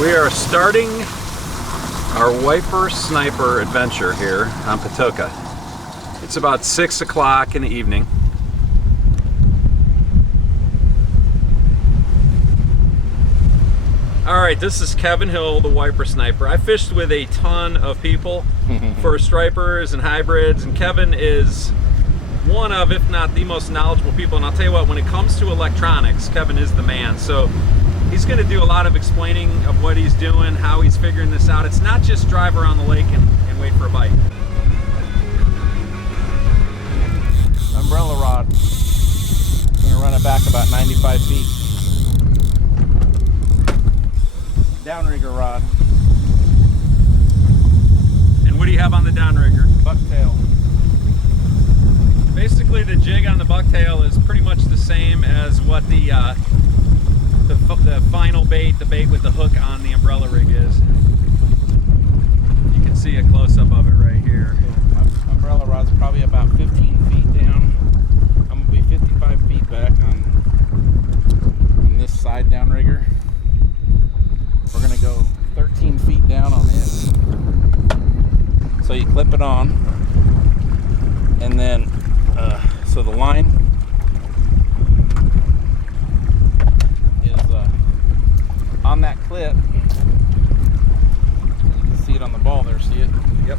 We are starting our wiper sniper adventure here on Patoka. It's about 6 o'clock in the evening. Alright, this is Kevin Hill, the wiper sniper. I fished with a ton of people for stripers and hybrids, and Kevin is one of, if not the most knowledgeable people. And I'll tell you what, when it comes to electronics, Kevin is the man. So he's going to do a lot of explaining of what he's doing, how he's figuring this out. It's not just drive around the lake and wait for a bite. Umbrella rod. I'm going to run it back about 95 feet. Downrigger rod. And what do you have on the downrigger? Bucktail. Basically, the jig on the bucktail is pretty much the same as what the final bait, the bait with the hook on the umbrella rig is. You can see a close-up of it right here. So my umbrella rod's probably about 15 feet down. I'm going to be 55 feet back on this side downrigger. We're going to go 13 feet down on it. So you clip it on, and then so the line is on that clip. You can see it on the ball there, see it? Yep.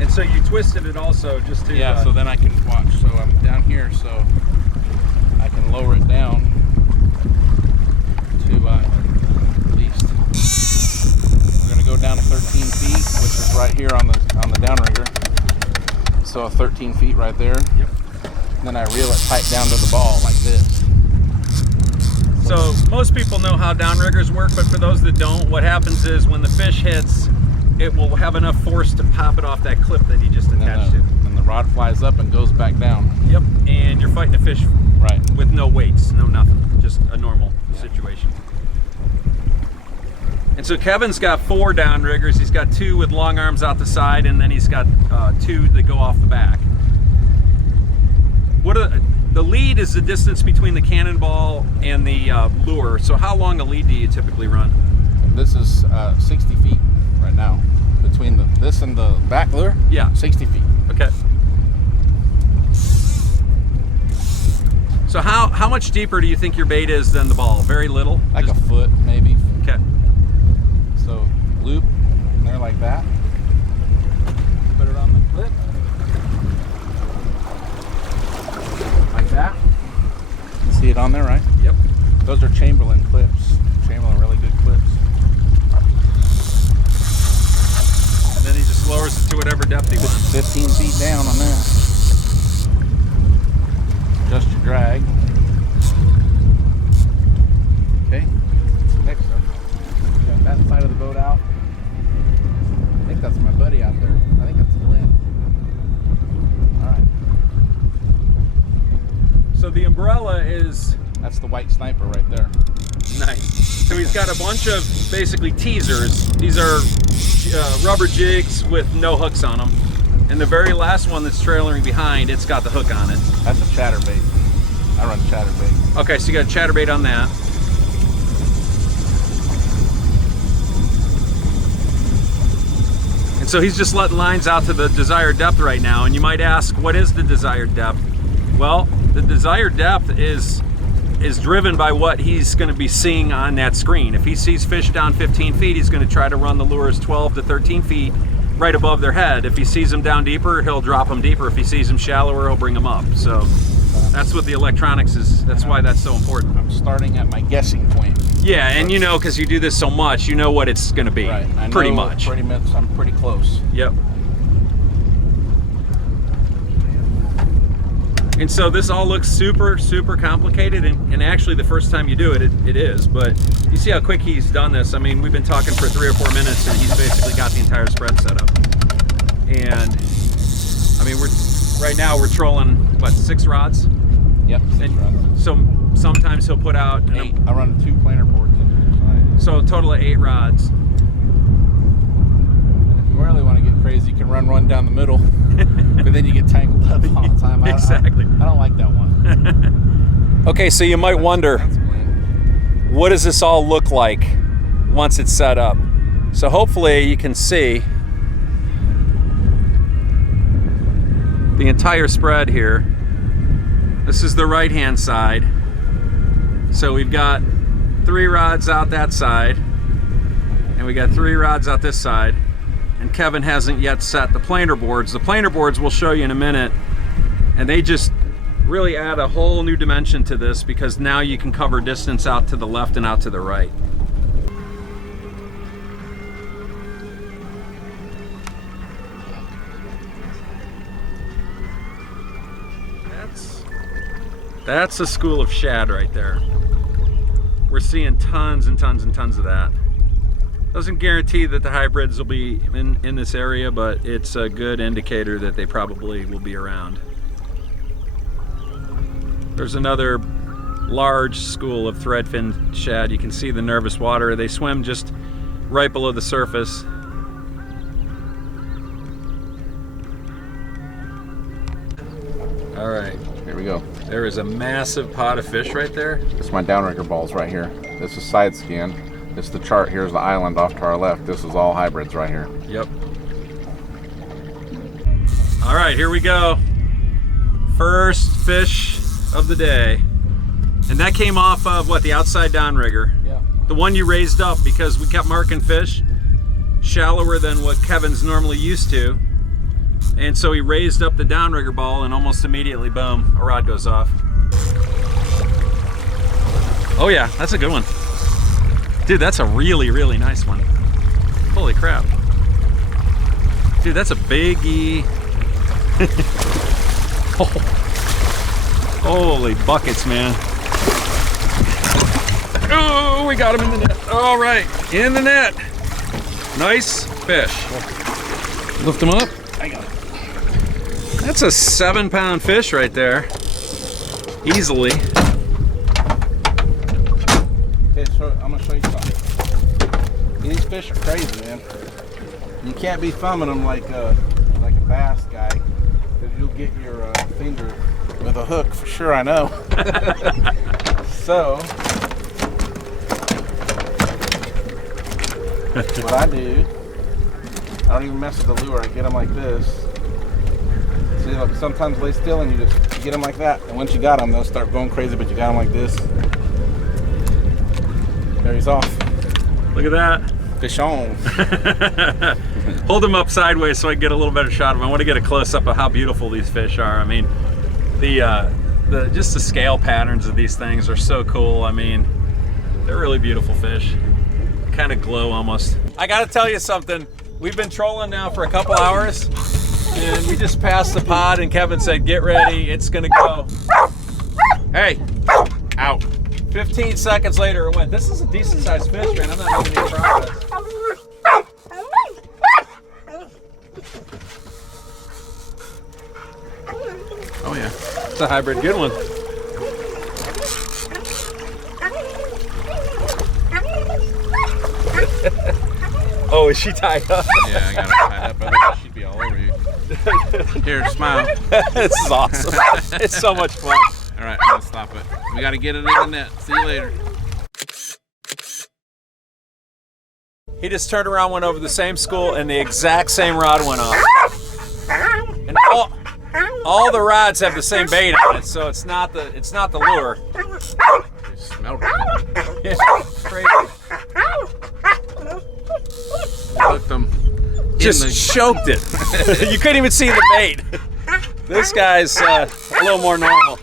And so you twisted it also just to... Yeah, so then I can watch. So I'm down here, so I can lower it down to at least... We're going to go down to 13 feet, which is right here on the downrigger. So 13 feet right there. Yep. And then I reel it tight down to the ball like this. So most people know how downriggers work, but for those that don't, what happens is when the fish hits, it will have enough force to pop it off that clip that he just attached to. And the rod flies up and goes back down. Yep, and you're fighting a fish Right. with no weights, no nothing, just a normal situation. And so Kevin's got 4 downriggers. He's got 2 with long arms out the side, and then he's got 2 that go off the back. The lead is the distance between the cannonball and the lure. So how long a lead do you typically run? This is 60 feet right now. Between this and the back lure? Yeah. 60 feet. Okay. So how much deeper do you think your bait is than the ball? Very little? Like a foot, maybe. Okay. So loop in there like that. Put it on the clip. Like that. You see it on there, right? Yep. Those are Chamberlain clips. Chamberlain, really good clips. And then he just lowers it to whatever depth he wants. 15 feet down on that. Adjust your drag. Okay. Next up. Got that side of the boat out. I think that's my buddy out there. I think that's Glenn. Alright. So the umbrella is... That's the white sniper right there. Nice. So he's got a bunch of basically teasers. These are rubber jigs with no hooks on them. And the very last one that's trailing behind, it's got the hook on it. That's a chatterbait. I run chatterbait. Okay, so you got a chatterbait on that. And so he's just letting lines out to the desired depth right now. And you might ask, what is the desired depth? Well, the desired depth is driven by what he's going to be seeing on that screen. If he sees fish down 15 feet, he's going to try to run the lures 12 to 13 feet right above their head. If he sees them down deeper, he'll drop them deeper. If he sees them shallower, he'll bring them up. So that's what the electronics is. That's why that's so important. I'm starting at my guessing point. Yeah, and you know, because you do this so much, you know what it's going to be. Right. I Pretty know much. Pretty much. I'm pretty close. Yep. And so this all looks super, super complicated, and actually the first time you do it, it is. But you see how quick he's done this. I mean, we've been talking for 3 or 4 minutes, and he's basically got the entire spread set up. And I mean, right now we're trolling, what, 6 rods? Yep. 6 rods. So sometimes he'll put out 8. I run 2 planer boards inside. So a total of 8 rods. And if you really want to get crazy, you can run one down the middle. But then you get tangled up all the time. Exactly. I don't like that one. Okay, so you might wonder, what does this all look like once it's set up. So hopefully you can see the entire spread here. This is the right hand side. So we've got 3 rods out that side, and we got 3 rods out this side, and Kevin hasn't yet set the planer boards. The planer boards we'll show you in a minute, and they just really add a whole new dimension to this, because now you can cover distance out to the left and out to the right. That's a school of shad right there. We're seeing tons and tons and tons of that. Doesn't guarantee that the hybrids will be in this area, but it's a good indicator that they probably will be around. There's another large school of threadfin shad. You can see the nervous water. They swim just right below the surface. All right. Here we go. There is a massive pot of fish right there. This is my downrigger balls right here. This is side scan. This is the chart. Here's the island off to our left. This is all hybrids right here. Yep. All right, here we go. First fish of the day. And that came off of what, the outside downrigger? Yeah. The one you raised up, because we kept marking fish shallower than what Kevin's normally used to. And so he raised up the downrigger ball, and almost immediately, boom, a rod goes off. Oh yeah, that's a good one. Dude, that's a really, really nice one. Holy crap. Dude, that's a biggie. Oh. Holy buckets, man. Oh, we got him in the net. All right, in the net. Nice fish. Lift him up. I got it. That's a 7-pound fish right there. Easily. Okay, so I'm gonna show you something. These fish are crazy, man. You can't be thumbing them like a bass guy, because you'll get your finger with a hook for sure. I know. So what I do, I don't even mess with the lure. I get them like this. See, look, sometimes lay still and you just get them like that. And once you got them, they'll start going crazy, but you got them like this. There he's off. Look at that. Fish on. Hold them up sideways so I can get a little better shot of them. I want to get a close-up of how beautiful these fish are. I mean, just the scale patterns of these things are so cool. I mean, they're really beautiful fish. Kind of glow almost. I got to tell you something. We've been trolling now for a couple hours, and we just passed the pod, and Kevin said, "Get ready, it's gonna go." Hey, out. 15 seconds later it went. This is a decent sized fish, man. I'm not making any progress. Oh yeah, it's a hybrid, good one. Oh, is she tied up? Yeah, I got her tied up. Otherwise she'd be all over you. Here, smile. This is awesome. It's so much fun. All right, I'm gonna stop it. We gotta get it in the net. See you later. He just turned around, went over the same school, and the exact same rod went off. And all the rods have the same bait on it, so it's not the lure. It smelled it. Yeah, crazy. Hooked them. Just choked it. You couldn't even see the bait. This guy's a little more normal.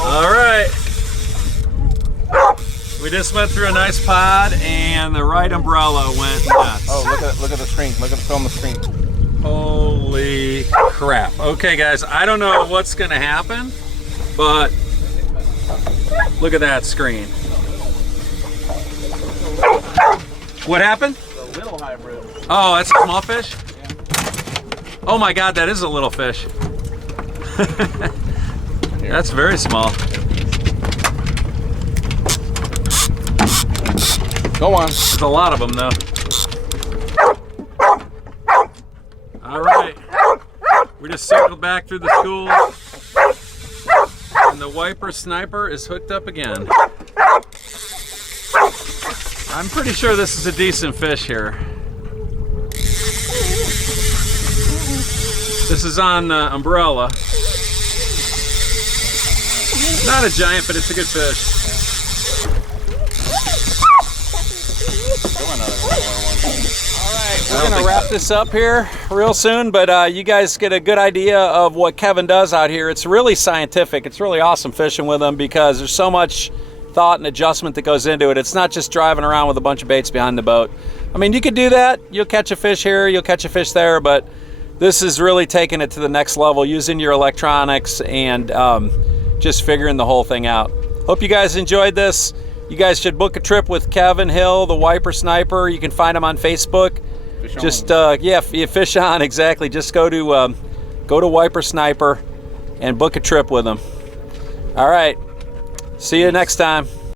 All right. We just went through a nice pod, and the right umbrella went nuts. Oh, look at the screen. Look at the film on the screen. Holy crap. Okay, guys, I don't know what's going to happen, but look at that screen. What happened? The Little hybrid. Oh, that's a small fish? Yeah. Oh my God, that is a little fish. That's very small. Go on. There's a lot of them though. All right. We just circled back through the school. And the wiper sniper is hooked up again. I'm pretty sure this is a decent fish here. This is on umbrella. Not a giant, but it's a good fish. We're gonna wrap this up here real soon, but you guys get a good idea of what Kevin does out here. It's really scientific. It's really awesome fishing with him because there's so much thought and adjustment that goes into it. It's not just driving around with a bunch of baits behind the boat. I mean, you could do that. You'll catch a fish here, you'll catch a fish there, but this is really taking it to the next level using your electronics and just figuring the whole thing out. Hope you guys enjoyed this. You guys should book a trip with Kevin Hill, the Wiper Sniper. You can find him on Facebook. Fish on. Just yeah, fish on, exactly. Just go to Wiper Sniper and book a trip with him. All right, see you next time.